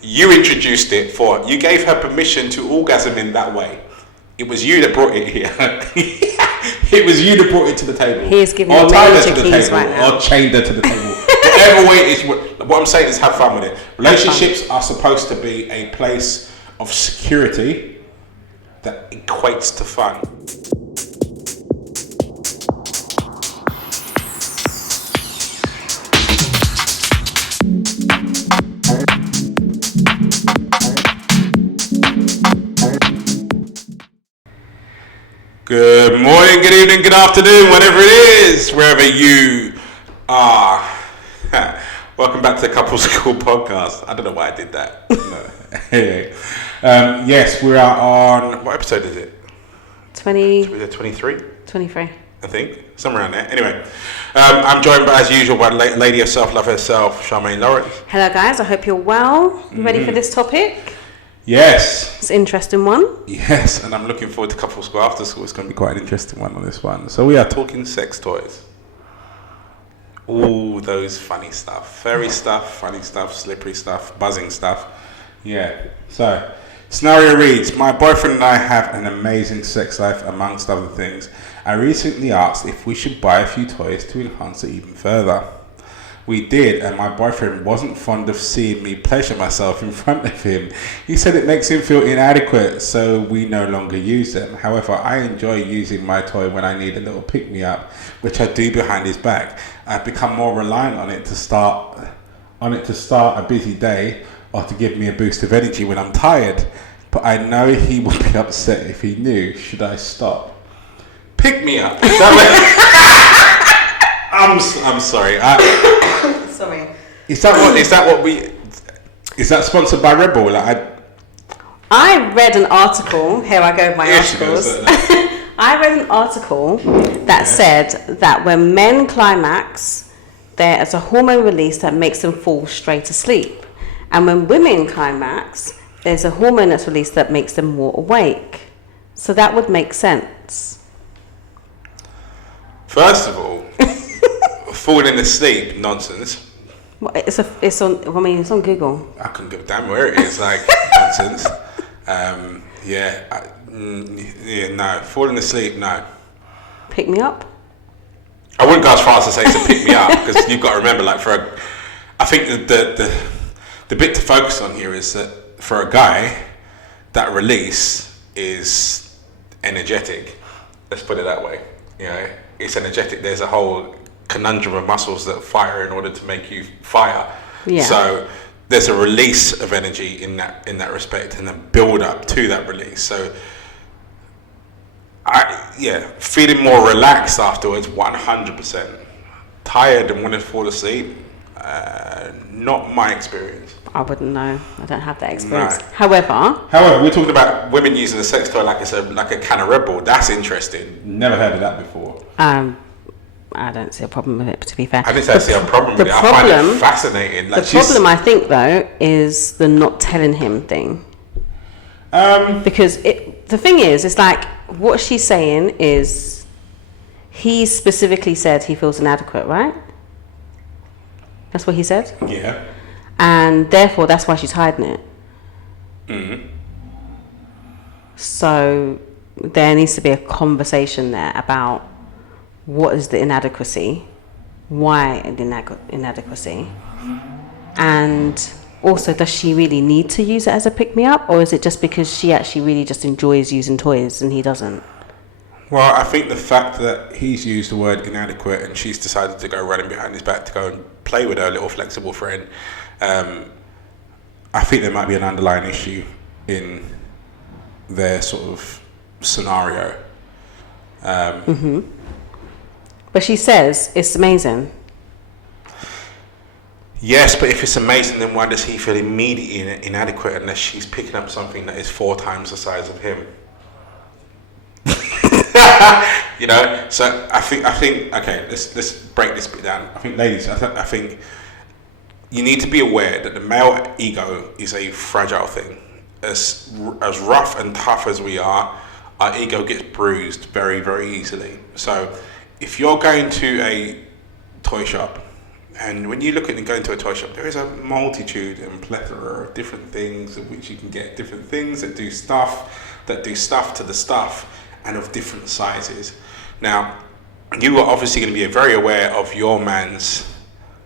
You introduced it you gave her permission to orgasm in that way. It was you that brought it here. It was you that brought it to the table. He is giving or me tied her major to the keys table, right now. or chained her to the table. Whatever way it is, what I'm saying is have fun with it. Relationships are supposed to be a place of security that equates to fun. Good morning, good evening, good afternoon, whatever it is, wherever you are. Welcome back to the Couple School Podcast. I don't know why I did that. No. Anyway, yes, we are on, what episode is it? 23? 23. I think, somewhere around there. Anyway, I'm joined as usual by Lady of Self-Love herself, Charmaine Lawrence. Hello guys, I hope you're well. You ready for this topic? Yes. It's an interesting one. Yes, and I'm looking forward to Couple School After School. It's going to be quite an interesting one on this one. So we are talking sex toys. All those funny stuff. Furry stuff, funny stuff, slippery stuff, buzzing stuff. Yeah. So, scenario reads, my boyfriend and I have an amazing sex life amongst other things. I recently asked if we should buy a few toys to enhance it even further. We did, and my boyfriend wasn't fond of seeing me pleasure myself in front of him. He said it makes him feel inadequate, so we no longer use them. However, I enjoy using my toy when I need a little pick-me-up, which I do behind his back. I've become more reliant on it to start a busy day or to give me a boost of energy when I'm tired. But I know he would be upset if he knew. Should I stop? Pick me up. I'm sorry. Sorry. Is that sponsored by Red Bull? I read an article. Here I go with my articles. I read an article that said that when men climax, there is a hormone release that makes them fall straight asleep. And when women climax, there's a hormone that's released that makes them more awake. So that would make sense. First of all, falling asleep, nonsense. Well, it's on Google. I couldn't give a damn where it is, nonsense. No, falling asleep, no. Pick me up? I wouldn't go as far as to say to pick me up, because you've got to remember, I think the bit to focus on here is that for a guy, that release is energetic. Let's put it that way. It's energetic. There's a whole conundrum of muscles that fire in order to make you fire. Yeah. So there's a release of energy in that respect, and a build up to that release. So feeling more relaxed afterwards, 100%. Tired and wanting to fall asleep, not my experience. I wouldn't know. I don't have that experience. No. However, we're talking about women using a sex toy like a can of Red Bull. That's interesting. Never heard of that before. I don't see a problem with it, to be fair. I didn't say I see a problem with it. I find it fascinating. Problem, I think, though, is the not telling him thing. Because the thing is, it's like, what she's saying is, he specifically said he feels inadequate, right? That's what he said? Yeah. And therefore, that's why she's hiding it. Mm-hmm. So there needs to be a conversation there about what is the inadequacy, why the inadequacy, and also, does she really need to use it as a pick-me-up, or is it just because she actually really just enjoys using toys and he doesn't? Well, I think the fact that he's used the word inadequate and she's decided to go running behind his back to go and play with her little flexible friend, I think there might be an underlying issue in their sort of scenario. But she says it's amazing. Yes, but if it's amazing, then why does he feel immediately inadequate unless she's picking up something that is 4 times the size of him? So I think okay, let's break this bit down. I think, ladies, I think you need to be aware that the male ego is a fragile thing. As rough and tough as we are, our ego gets bruised very, very easily. So if you're going to a toy shop And when you look at and go into a toy shop, there is a multitude and plethora of different things of which you can get different things that do stuff to the stuff, and of different sizes. Now, you are obviously going to be very aware of your man's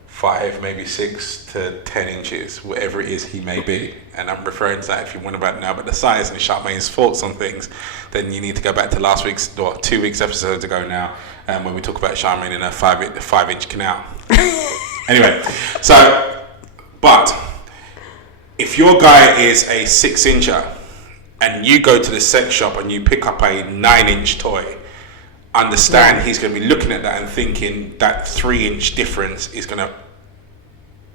5, maybe 6 to 10 inches, whatever it is he may be. And I'm referring to that if you want about now, but the size and Charmaine's thoughts on things, then you need to go back to last week's or 2 weeks episode ago now, when we talk about Charmaine and her 5-inch canal. Anyway, so, but if your guy is a 6-incher and you go to the sex shop and you pick up a 9-inch toy, understand he's going to be looking at that and thinking that 3-inch difference is going to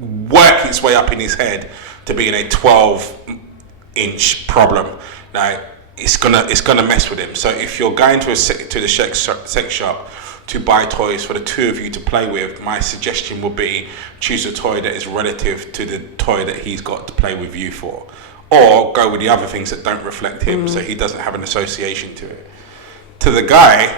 work its way up in his head to being a 12-inch problem. Now, it's gonna mess with him. So if you're going to the sex shop to buy toys for the two of you to play with, my suggestion would be choose a toy that is relative to the toy that he's got to play with you for, or go with the other things that don't reflect him, so he doesn't have an association to it. To the guy,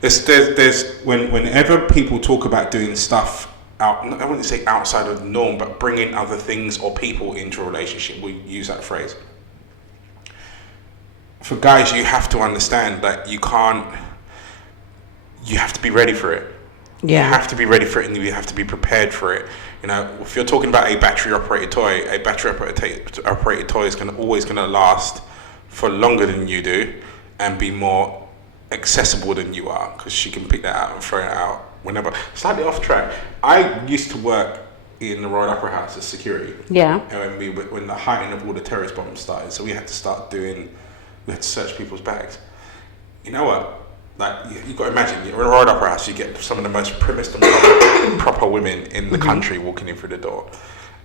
there's whenever people talk about doing stuff out, I wouldn't say outside of the norm, but bringing other things or people into a relationship, we use that phrase. For guys, you have to understand that you have to be ready for it. You have to be ready for it, and you have to be prepared for it. You know, if you're talking about a battery operated toy is always going to last for longer than you do and be more accessible than you are, because she can pick that out and throw it out whenever. Slightly off track, I used to work in the Royal Opera House as security. Yeah. And when the height of all the terrorist bombs started, so we had to search people's bags. You know what? Like, you've got to imagine, you're in a Royal Opera House, you get some of the most primmest and proper women in the country walking in through the door,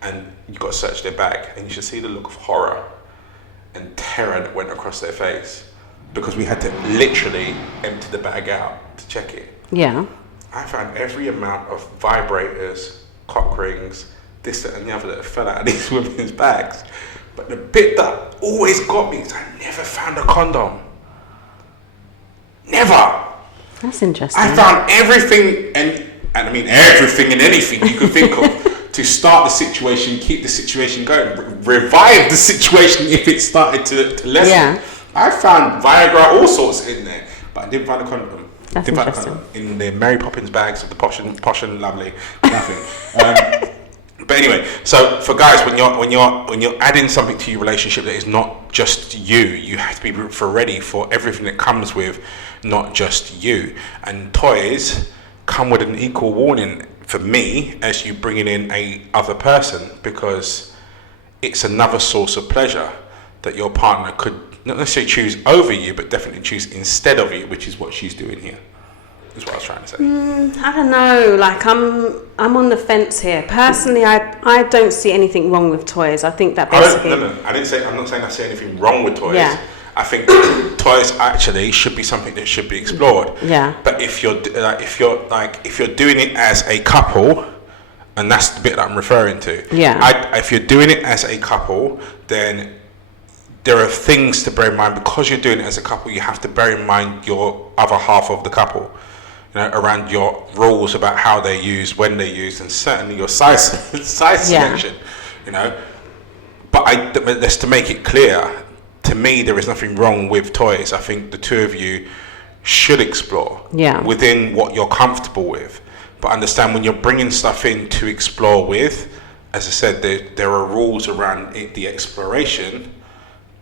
and you've got to search their bag, and you should see the look of horror and terror that went across their face, because we had to literally empty the bag out to check it. Yeah. I found every amount of vibrators, cock rings, this, that, and the other that fell out of these women's bags. But the bit that always got me is I never found a condom. Never. That's interesting. I found everything, and I mean everything and anything you could think of to start the situation, keep the situation going, revive the situation if it started to lessen. Yeah. I found Viagra, all sorts in there, but I didn't find a condom. That's interesting. In the Mary Poppins bags of the posh and lovely, nothing. But anyway, so for guys, when you're adding something to your relationship that is not just you have to be ready for everything that comes with not just you. And toys come with an equal warning for me as you bringing in a other person, because it's another source of pleasure that your partner could not necessarily choose over you, but definitely choose instead of you, which is what she's doing here. Is what I was trying to say. I don't know. Like, I'm on the fence here. Personally, I don't see anything wrong with toys. I think that basically. I'm not saying I see anything wrong with toys. Yeah. I think toys actually should be something that should be explored. Yeah. But if you're doing it as a couple, and that's the bit that I'm referring to. Yeah. If you're doing it as a couple, then there are things to bear in mind. Because you're doing it as a couple, you have to bear in mind your other half of the couple. You know, around your rules about how they're used, when they're used, and certainly your size selection. You know, but just to make it clear, to me, there is nothing wrong with toys. I think the two of you should explore within what you're comfortable with. But understand, when you're bringing stuff in to explore with, as I said, there are rules around the exploration,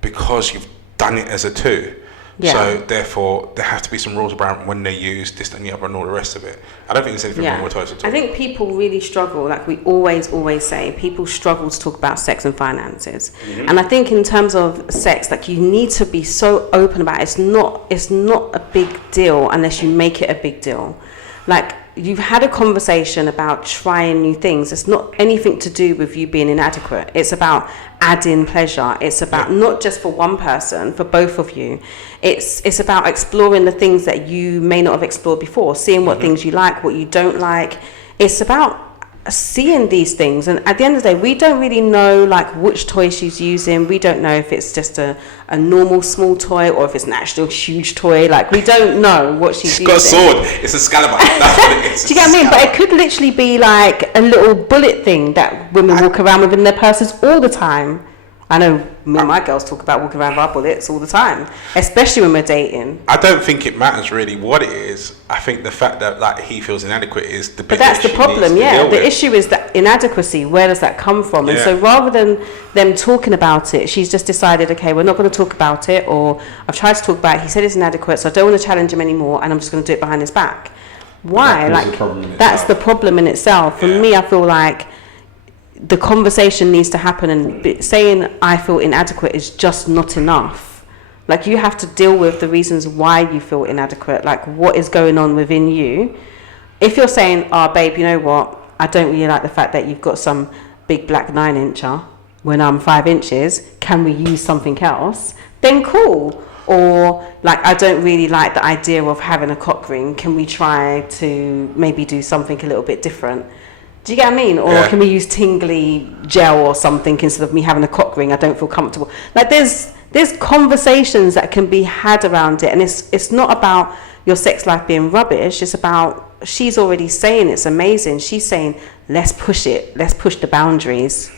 because you've done it as a two. Yeah. So therefore, there have to be some rules around when they use this and the other and all the rest of it. I don't think there's anything wrong with toys at all. I think people really struggle, like we always say, people struggle to talk about sex and finances. Mm-hmm. And I think in terms of sex, like, you need to be so open about it. It's not a big deal unless you make it a big deal. Like, you've had a conversation about trying new things. It's not anything to do with you being inadequate. It's about adding pleasure. It's about not just for one person, for both of you. It's about exploring the things that you may not have explored before, seeing what things you like, what you don't like. It's about seeing these things, and at the end of the day we don't really know like which toy she's using. We don't know if it's just a normal small toy or if it's an actual huge toy. Like, we don't know what she's using. Got a sword. It's Excalibur. That's what it is. Do you get what I mean? But it could literally be like a little bullet thing that women walk around with in their purses all the time. I know me and my girls talk about walking around with our bullets all the time, especially when we're dating. I don't think it matters really what it is. I think the fact that like he feels inadequate is the big But that's the problem, yeah. The issue is that inadequacy. Where does that come from? And so rather than them talking about it, she's just decided, okay, we're not going to talk about it, or I've tried to talk about it. He said it's inadequate, so I don't want to challenge him anymore, and I'm just going to do it behind his back. Why? Like, that's the problem in itself. For me, I feel like the conversation needs to happen, and saying I feel inadequate is just not enough. Like, you have to deal with the reasons why you feel inadequate, like what is going on within you. If you're saying, oh babe, you know what, I don't really like the fact that you've got some big black 9-incher when I'm 5 inches, can we use something else? Then cool. Or like, I don't really like the idea of having a cock ring, can we try to maybe do something a little bit different? Do you get what I mean? Or can we use tingly gel or something instead of me having a cock ring? I don't feel comfortable. Like, there's conversations that can be had around it, and it's not about your sex life being rubbish. It's about, she's already saying it's amazing. She's saying, let's push it. Let's push the boundaries.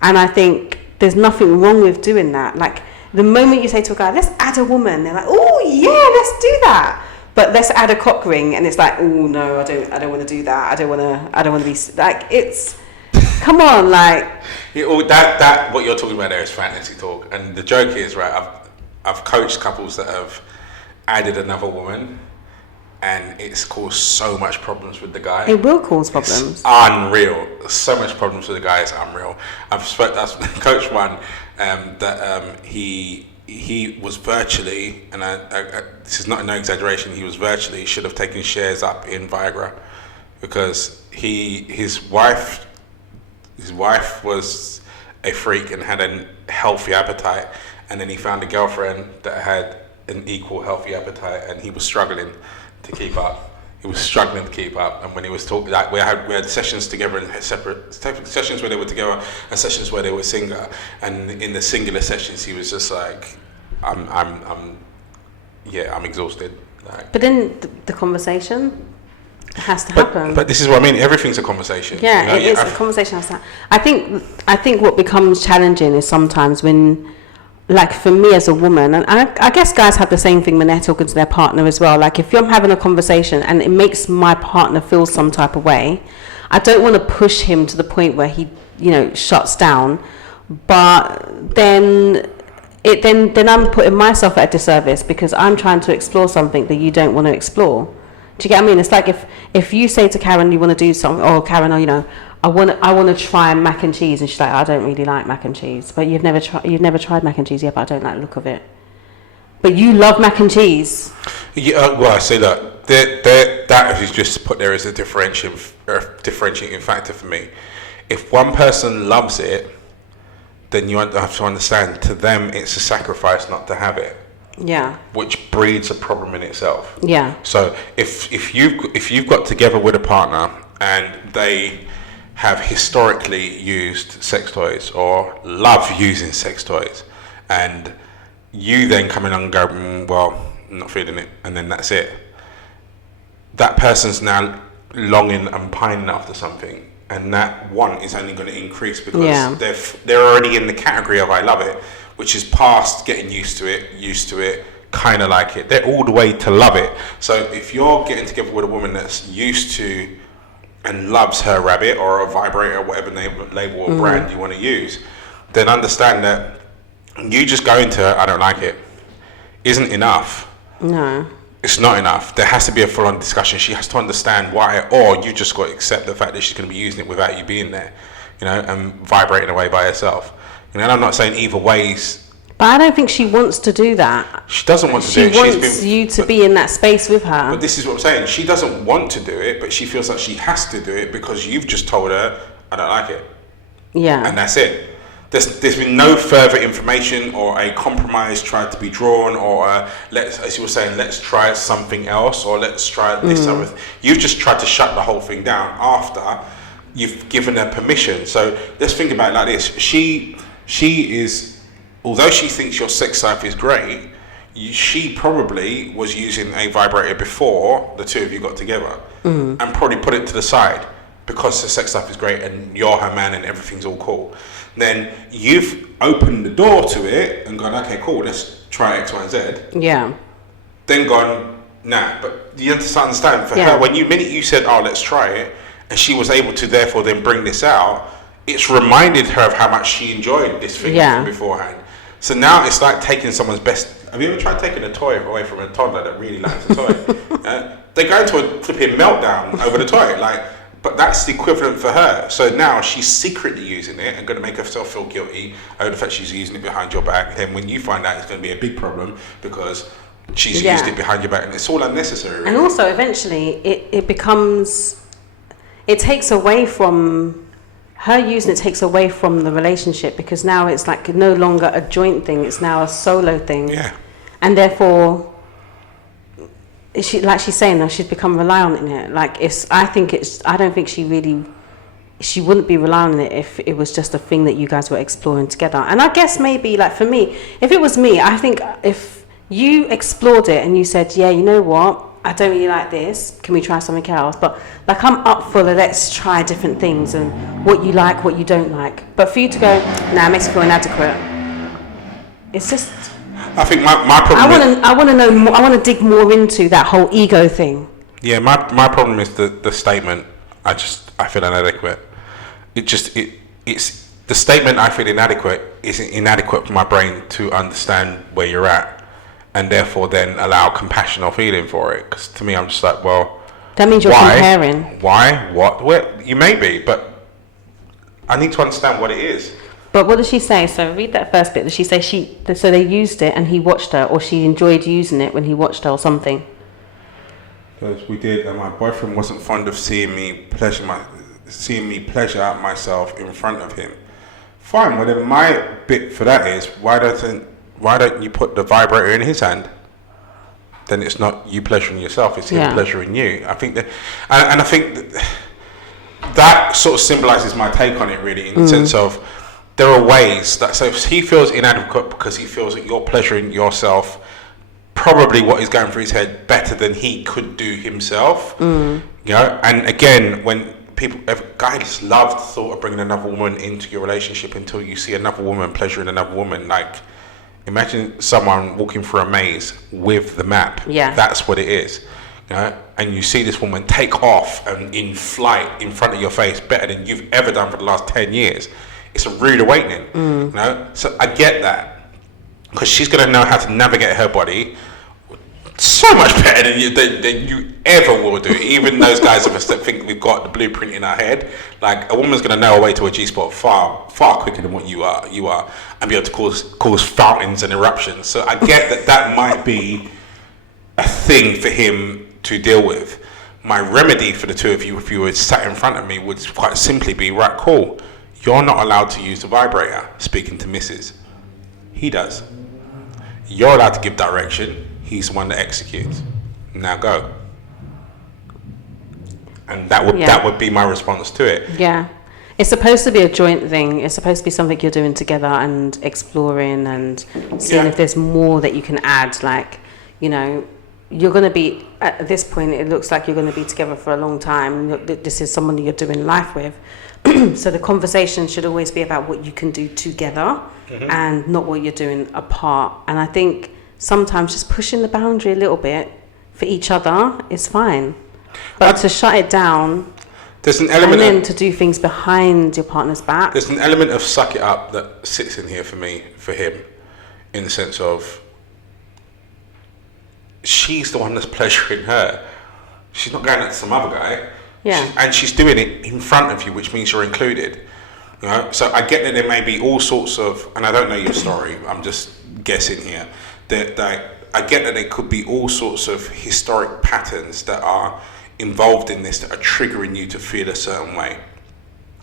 And I think there's nothing wrong with doing that. Like, the moment you say to a guy, let's add a woman, they're like, oh yeah, let's do that. But let's add a cock ring, and it's like, oh no, I don't want to do that. I don't want to be like, it's, come on, like. That what you're talking about there is fantasy talk, and the joke is, right, I've coached couples that have added another woman, and it's caused so much problems with the guy. It will cause problems. It's unreal. So much problems with the guy. It's unreal. I've coached one that he was virtually, and this is not no exaggeration, he was virtually should have taken shares up in Viagra, because his wife was a freak and had a healthy appetite, and then he found a girlfriend that had an equal healthy appetite, and he was struggling to keep up. And when he was talking, like, we had sessions together and separate sessions where they were together and sessions where they were single. And in the singular sessions, he was just like, I'm exhausted. Like, but then the conversation has to happen. But this is what I mean. Everything's a conversation. Yeah, you know? It is. A conversation has to happen. I think what becomes challenging is sometimes when, like, for me as a woman, and I guess guys have the same thing when they're talking to their partner as well. Like, if I'm having a conversation and it makes my partner feel some type of way, I don't want to push him to the point where he, shuts down. But then I'm putting myself at a disservice, because I'm trying to explore something that you don't want to explore. Do you get what I mean? It's like if you say to Karen you want to do something, or Karen, I want to try mac and cheese, and she's like, I don't really like mac and cheese. But you've never tried mac and cheese yet, but I don't like the look of it. But you love mac and cheese. Yeah, well, I say that is just put there as a differentiating factor for me. If one person loves it, then you have to understand, to them it's a sacrifice not to have it. Yeah. Which breeds a problem in itself. Yeah. So if you've got together with a partner and they have historically used sex toys or love using sex toys, and you then come in and go, well, I'm not feeling it, and then that's it. That person's now longing and pining after something, and that want is only going to increase because they're already in the category of I love it, which is past getting used to it, kind of like it. They're all the way to love it. So if you're getting together with a woman that's used to and loves her rabbit or a vibrator, whatever label or brand you want to use, then understand that you just going to her, I don't like it, isn't enough. No. It's not enough. There has to be a full-on discussion. She has to understand why, or you just got to accept the fact that she's going to be using it without you being there, and vibrating away by herself. And I'm not saying either ways. But I don't think she wants to do that. She doesn't want to do it. She wants you to be in that space with her. But this is what I'm saying. She doesn't want to do it, but she feels like she has to do it because you've just told her, I don't like it. Yeah. And that's it. There's been no further information or a compromise tried to be drawn, or as you were saying, let's try something else, or let's try this other. You've just tried to shut the whole thing down after you've given her permission. So let's think about it like this. She is, although she thinks your sex life is great, she probably was using a vibrator before the two of you got together, and probably put it to the side because the sex life is great and you're her man and everything's all cool. Then you've opened the door to it and gone, okay, cool, let's try X, Y, and Z. Yeah. Then gone, nah. But you understand for her, when minute you said, oh, let's try it, and she was able to therefore then bring this out, it's reminded her of how much she enjoyed this thing from beforehand. So now it's like taking someone's best. Have you ever tried taking a toy away from a toddler that really likes a toy? They go into a flipping meltdown over the toy, but that's the equivalent for her. So now she's secretly using it and going to make herself feel guilty over the fact she's using it behind your back. Then when you find out, it's going to be a big problem because she's used it behind your back, and it's all unnecessary. Really. And also, eventually, it becomes, it takes away from her using it, takes away from the relationship, because now it's like no longer a joint thing; it's now a solo thing. Yeah. And therefore, she, like she's saying, now she's become reliant on it. Like I don't think she wouldn't be relying on it if it was just a thing that you guys were exploring together. And I guess maybe, like for me, if it was me, I think if you explored it and you said, yeah, you know what, I don't really like this, can we try something else? But like, I'm up for let's try different things and what you like, what you don't like. But for you to go, nah, it makes me feel inadequate. It's just, I think my problem I want to know more, I want to dig more into that whole ego thing. Yeah, my problem is the statement, I feel inadequate. It's the statement, I feel inadequate, is inadequate for my brain to understand where you're at, and therefore then allow compassion or feeling for it. Because to me, I'm just like, well, that means you're comparing. Why? What? Where? You may be, but I need to understand what it is. But what does she say? So read that first bit. Does she say so they used it and he watched her, or she enjoyed using it when he watched her, or something? Because we did, and my boyfriend wasn't fond of seeing me pleasure myself in front of him. Fine. Well, then my bit for that is, why don't you put the vibrator in his hand? Then it's not you pleasuring yourself; it's him pleasuring you. I think that, and I think that sort of symbolises my take on it, really, in the sense of there are ways that, so if he feels inadequate because he feels that you're pleasuring yourself, probably what is going through his head better than he could do himself. You know, and again, when guys love the thought of bringing another woman into your relationship until you see another woman pleasuring another woman. Like, imagine someone walking through a maze with the map. Yeah, that's what it is. You know, and you see this woman take off and in flight in front of your face better than you've ever done for the last 10 years. It's a rude awakening. You know, so I get that, because she's going to know how to navigate her body so much better than you ever will do. Even those guys of us that think we've got the blueprint in our head, like, a woman's going to know her way to a G-spot far quicker than what you are, and be able to cause fountains and eruptions. So I get that might be a thing for him to deal with. My remedy for the two of you, if you were sat in front of me, would quite simply be, right, cool, you're not allowed to use the vibrator, speaking to Mrs. He does. You're allowed to give direction. He's the one that executes. Now go. And that would be my response to it. Yeah. It's supposed to be a joint thing. It's supposed to be something you're doing together and exploring and seeing if there's more that you can add. Like, you know, you're going to be, at this point, it looks like you're going to be together for a long time. This is someone you're doing life with. So the conversation should always be about what you can do together and not what you're doing apart. And I think sometimes just pushing the boundary a little bit for each other is fine. But to shut it down, there's an element, and then to do things behind your partner's back. There's an element of suck it up that sits in here for him, in the sense of she's the one that's pleasuring her. She's not going at some other guy. Yeah. And she's doing it in front of you, which means you're included. You know? So I get that there may be all sorts of, and I don't know your story, I'm just guessing here, that I get that there could be all sorts of historic patterns that are involved in this that are triggering you to feel a certain way.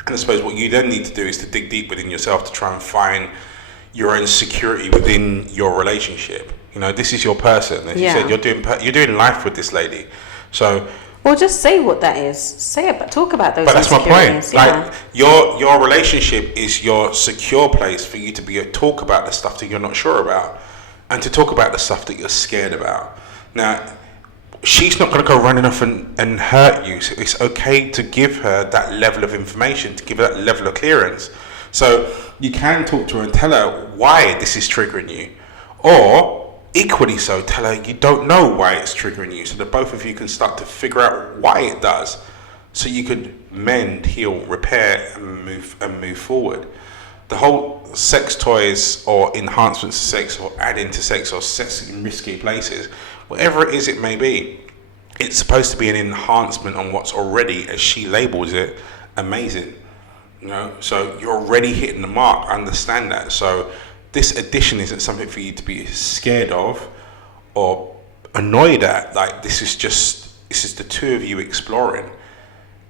And I suppose what you then need to do is to dig deep within yourself to try and find your own security within your relationship. You know, this is your person. As you said, you're doing life with this lady. So Or just say what that is. Say about, talk about those. But that's my point. insecurities. Yeah. Like your relationship is your secure place for you to be able to talk about the stuff that you're not sure about, and to talk about the stuff that you're scared about. Now, she's not going to go running off and hurt you. So it's okay to give her that level of information, to give her that level of clearance. So you can talk to her and tell her why this is triggering you, or equally so, tell her you don't know why it's triggering you, so that both of you can start to figure out why it does, so you could mend, heal, repair, and move forward. The whole sex toys or enhancements to sex or adding to sex or sex in risky places, whatever it is it may be, it's supposed to be an enhancement on what's already, as she labels it, amazing. You know, so you're already hitting the mark. Understand that. So this addition isn't something for you to be scared of or annoyed at. Like, this is the two of you exploring.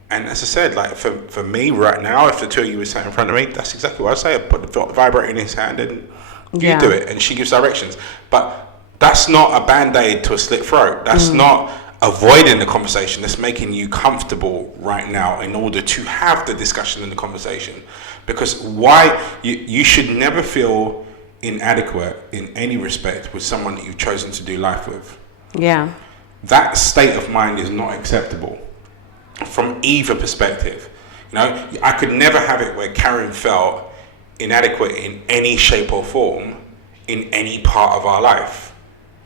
And as I said, like for me right now, if the two of you were sat in front of me, that's exactly what I'd say. I'd put the vibrator in his hand and you do it, and she gives directions. But that's not a band-aid to a slit throat. That's not avoiding the conversation. That's making you comfortable right now in order to have the discussion and the conversation. Because you should never feel inadequate in any respect with someone that you've chosen to do life with. Yeah. That state of mind is not acceptable from either perspective. You know, I could never have it where Karen felt inadequate in any shape or form in any part of our life.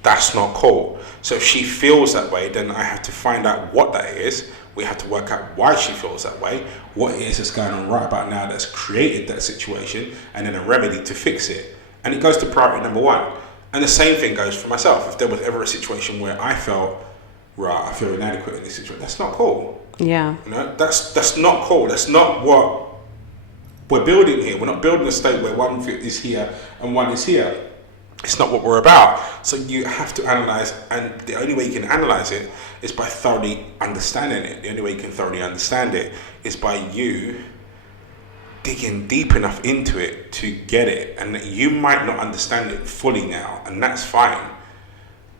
That's not cool. So if she feels that way, then I have to find out what that is. We have to work out why she feels that way, what it is that's going on right about now that's created that situation, and then a remedy to fix it. And it goes to priority number one. And the same thing goes for myself. If there was ever a situation where I felt, right, I feel inadequate in this situation, that's not cool. Yeah. You know, that's not cool. That's not what we're building here. We're not building a state where one is here and one is here. It's not what we're about. So you have to analyze, and the only way you can analyze it is by thoroughly understanding it. The only way you can thoroughly understand it is by you digging deep enough into it to get it. And you might not understand it fully now, and that's fine.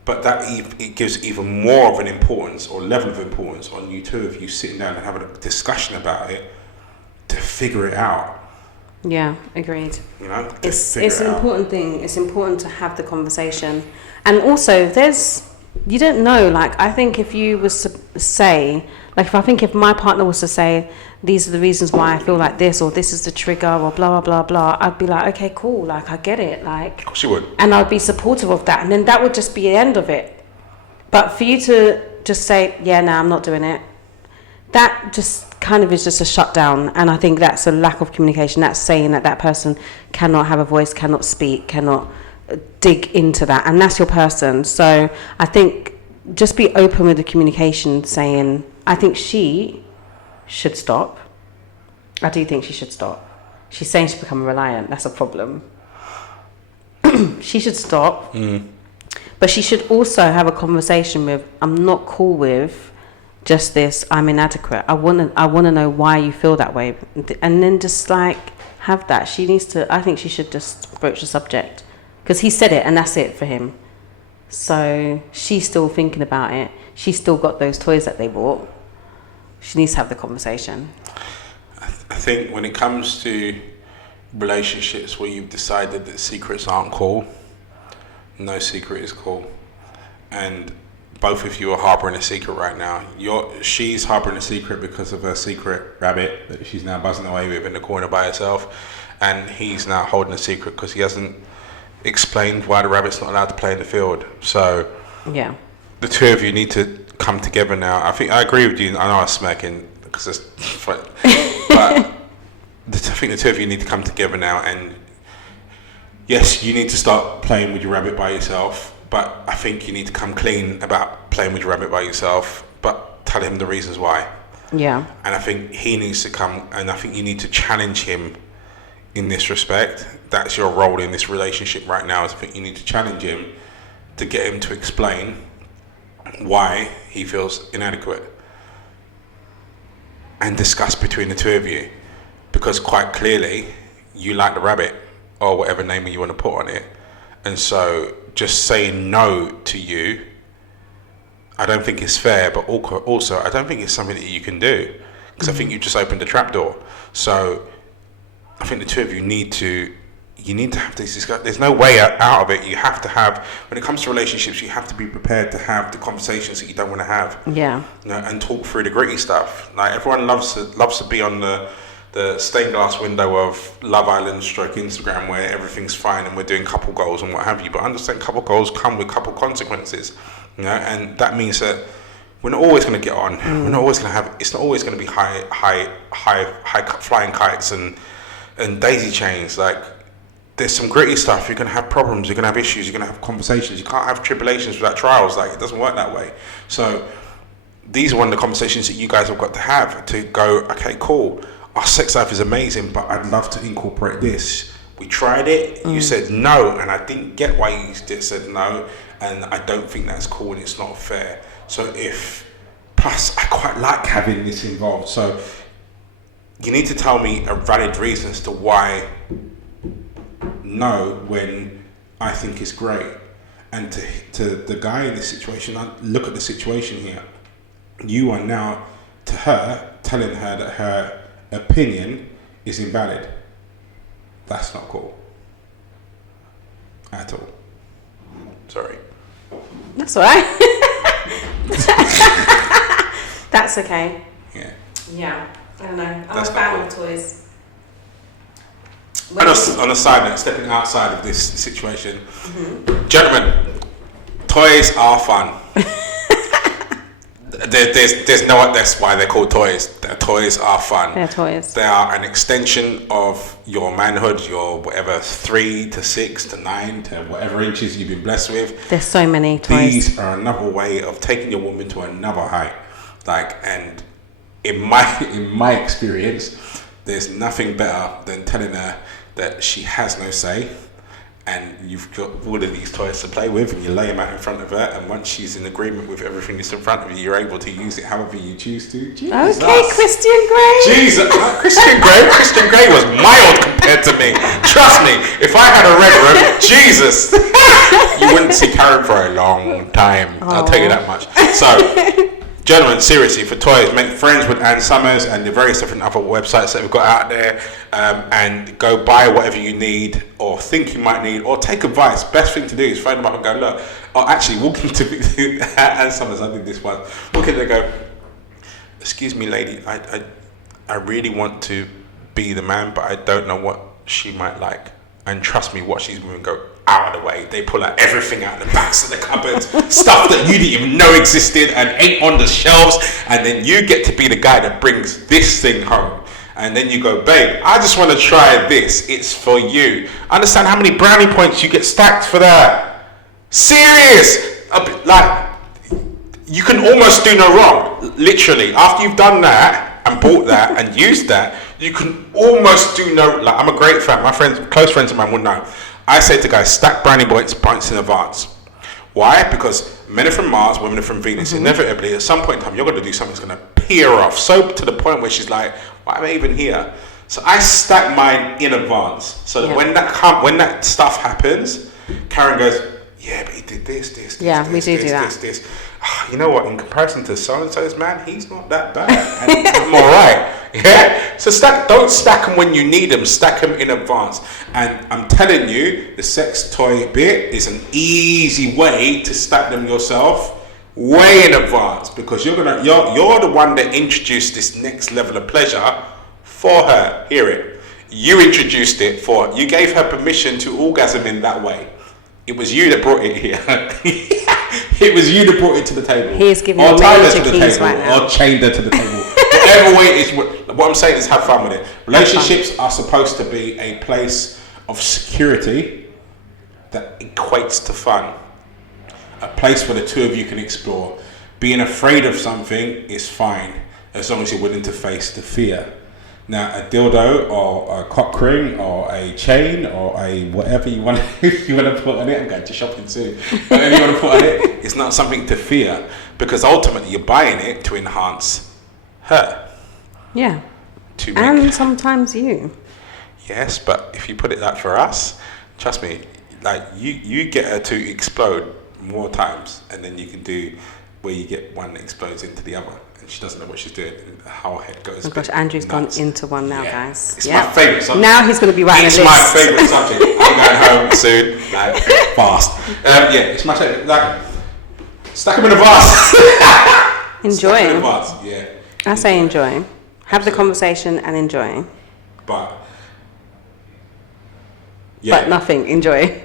But it gives even more of an importance or level of importance on you two of you sitting down and having a discussion about it to figure it out. Yeah, agreed. You know, it's an important thing. It's important to have the conversation. And also, you don't know, like, I think if you was to say, like, if my partner was to say, these are the reasons why I feel like this, or this is the trigger, or blah, blah, blah, blah, I'd be like, okay, cool, like, I get it, like. Of course you would. And I'd be supportive of that, and then that would just be the end of it. But for you to just say, yeah, no, I'm not doing it, that just kind of is just a shutdown. And I think that's a lack of communication. That's saying that person cannot have a voice, cannot speak, cannot dig into that, and that's your person. So I think just be open with the communication, saying, I think she should stop. I do think she should stop. She's saying she's become reliant. That's a problem. She should stop. But she should also have a conversation with, I'm not cool with just this, I'm inadequate. I want to know why you feel that way. And then just like have that. I think she should just broach the subject. Because he said it and that's it for him. So she's still thinking about it. She's still got those toys that they bought. She needs to have the conversation. I think when it comes to relationships where you've decided that secrets aren't cool, no secret is cool. And both of you are harboring a secret right now. She's harboring a secret because of her secret rabbit that she's now buzzing away with in the corner by herself. And he's now holding a secret because he hasn't explained why the rabbit's not allowed to play in the field. So yeah, the two of you need to come together now. I think I agree with you. I know I'm smacking because it's funny. But I think the two of you need to come together now, and yes, you need to start playing with your rabbit by yourself, but I think you need to come clean about playing with your rabbit by yourself, but tell him the reasons why. Yeah. And I think he needs to come, and I think you need to challenge him in this respect. That's your role in this relationship right now, is I think you need to challenge him to get him to explain why he feels inadequate, and discuss between the two of you, because quite clearly you like the rabbit or whatever name you want to put on it, and so just saying no to you, I don't think it's fair, but also I don't think it's something that you can do, because I think you just opened a trapdoor. So I think the two of you need to have this discussion. There's no way out of it. You have to have, when it comes to relationships, you have to be prepared to have the conversations that you don't want to have. Yeah. You know, and talk through the gritty stuff. Like, everyone loves to be on the stained glass window of Love Island / Instagram, where everything's fine and we're doing couple goals and what have you. But understand, couple goals come with couple consequences. You know, and that means that we're not always going to get on. We're not always going to have. It's not always going to be high flying kites and daisy chains. Like, there's some gritty stuff. You're going to have problems. You're going to have issues. You're going to have conversations. You can't have tribulations without trials. Like, it doesn't work that way. So these are one of the conversations that you guys have got to have, to go, okay, cool, our sex life is amazing, but I'd love to incorporate this. We tried it. You said no, and I didn't get why you said no, and I don't think that's cool, and it's not fair. So plus I quite like having this involved. So you need to tell me a valid reason as to why no, when I think it's great. And to the guy in this situation, I look at the situation here. You are now, to her, telling her that her opinion is invalid. That's not cool at all. Sorry. That's all right. That's okay. Yeah. Yeah. I don't know. I'm That's a fan not of toys. And on a side note, stepping outside of this situation, gentlemen, toys are fun. There's no, that's why they're called toys. Toys are fun. They're toys. They are an extension of your manhood, your whatever 3 to 6 to 9 to whatever inches you've been blessed with. There's so many toys. These are another way of taking your woman to another height. Like, and in my experience, there's nothing better than telling her that she has no say, and you've got all of these toys to play with, and you lay them out in front of her, and once she's in agreement with everything that's in front of you, you're able to use it however you choose to. Jesus. Okay, Christian Grey. Jesus, Christian Grey was mild compared to me. Trust me, if I had a red room, Jesus, you wouldn't see Karen for a long time. I'll tell you that much. So, gentlemen, seriously, for toys, make friends with Ann Summers and the various different other websites that we've got out there, and go buy whatever you need or think you might need, or take advice. Best thing to do is phone them up and go, look, or actually walk into Ann Summers. I did this once. Walk in there and go, excuse me, lady, I really want to be the man, but I don't know what she might like. And trust me, watch these women go out of the way. They pull out everything out of the backs of the cupboards, stuff that you didn't even know existed and ain't on the shelves, and then you get to be the guy that brings this thing home. And then you go, babe, I just want to try this. It's for you. Understand how many brownie points you get stacked for that? Serious! Like, you can almost do no wrong. Literally, after you've done that and bought that and used that, you can almost do no. Like, I'm a great fan. My friends, close friends of mine would know. I say to guys, stack brownie points in advance. Why? Because men are from Mars, women are from Venus. Inevitably, at some point in time, you're going to do something that's going to pee her off. So to the point where she's like, why am I even here? So I stack mine in advance, so that when that stuff happens, Karen goes, yeah, but he did this, we do that. This. You know what? In comparison to so and so's man, he's not that bad. And I'm all right. Yeah. So don't stack them when you need them. Stack them in advance. And I'm telling you, the sex toy bit is an easy way to stack them yourself, way in advance, because you're the one that introduced this next level of pleasure for her. Hear it. You introduced it you gave her permission to orgasm in that way. It was you that brought it here. It was you that brought it to the table. He's giving you major keys right now. Or chained her to the table. Whatever way it is, what I'm saying is have fun with it. Relationships are supposed to be a place of security that equates to fun. A place where the two of you can explore. Being afraid of something is fine, as long as you're willing to face the fear. Now, a dildo or a cock ring or a chain or a whatever you want to put on it, I'm going to shopping soon, whatever you want to put on it, it's not something to fear, because ultimately you're buying it to enhance her. Yeah. And sometimes you. Yes, but if you put it that for us, trust me, like you get her to explode more times, and then you can do where you get one that explodes into the other, and she doesn't know what she's doing, and her whole head goes. Oh gosh, Andrew's nuts. gone into one now, guys. It's my favourite subject. Now he's going to be writing a list. It's my favourite subject. I'm going home soon, like fast. It's my favourite. Like, stack them in a vase. Enjoy. Stack them in a vase. Yeah. I say enjoy. Have the conversation and enjoy. But nothing. Enjoy.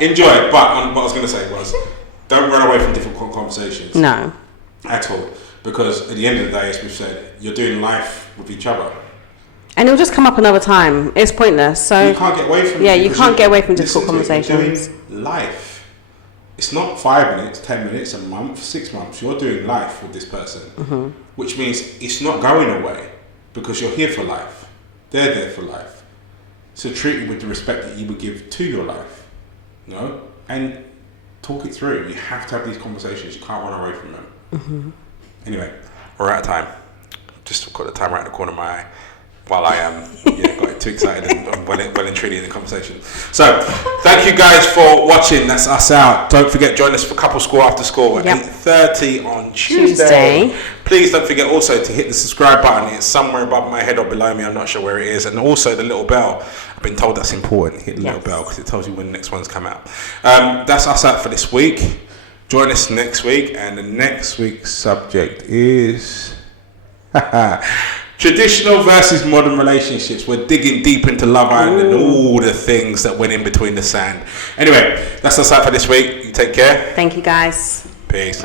Enjoy. But what I was going to say was, don't run away from difficult conversations. No. At all. Because at the end of the day, as we've said, you're doing life with each other. And it'll just come up another time. It's pointless. So you can't get away from it. Yeah, you can't get away from difficult conversations. You're doing life. It's not 5 minutes, 10 minutes, a month, 6 months. You're doing life with this person. Which means it's not going away because you're here for life. They're there for life. So treat it with the respect that you would give to your life. No? And talk it through. You have to have these conversations. You can't run away from them. Anyway, we're out of time. Just got the time right in the corner of my eye while I got too excited and well and truly in the conversation. So, thank you guys for watching. That's us out. Don't forget, join us for Couple School After School at 8:30 on Tuesday. Please don't forget also to hit the subscribe button. It's somewhere above my head or below me. I'm not sure where it is. And also the little bell. I've been told that's important. Hit the little bell because it tells you when the next ones come out. That's us out for this week. Join us next week, and the next week's subject is traditional versus modern relationships. We're digging deep into Love Island and all the things that went in between the sand. Anyway, that's us out for this week. You take care. Thank you, guys. Peace.